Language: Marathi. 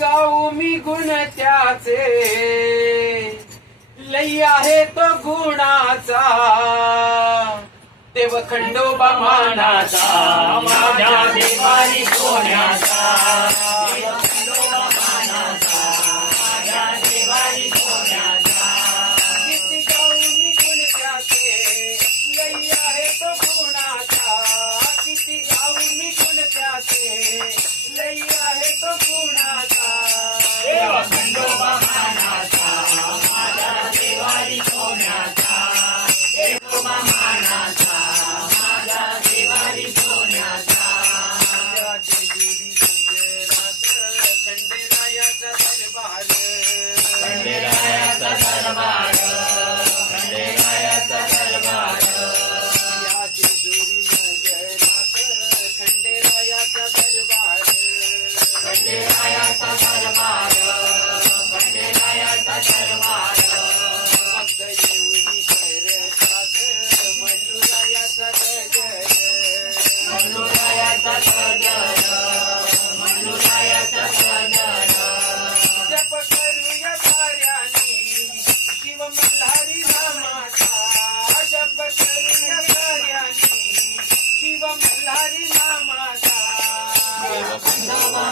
गाऊ मी गुण त्याचे, लई आहे तो गुणाचा, देव खंडोबा मानाचा, माझ्या देवारी सोन्याचा, देव खंडोबा मानाचा, माझ्या देवारी सोन्याचा. किती गाऊ मी गुण त्याचे, लई आहे तो गुणाचा, किती गाऊ मी गुण त्याचे, लई आहे तो गुणाचा, देव खंडोबा मानाचा, माझ्या देवारी सोन्याचा, खंडोबा मानाचा, माझ्या देवारी सोन्याचा. खंडेरायाचा दरबार, खंडेरायाचा दरबार, खंडेरायाचा दरबार, या जेजुरी नगरात खंडेरायाचा दरबार, खंडेरायाचा दरबार, खंडेरायाचा दरबार. भक्त येऊनी करतात मल्लुरायाचा गजर, मल्लुरायाचा गजर, मल्लुरायाचा गजर. जप करूया साऱ्यांनी शिव मल्हारी नामाचा, जप करूया साऱ्यांनी शिव मल्हारी नामाचा, देव खंडोबा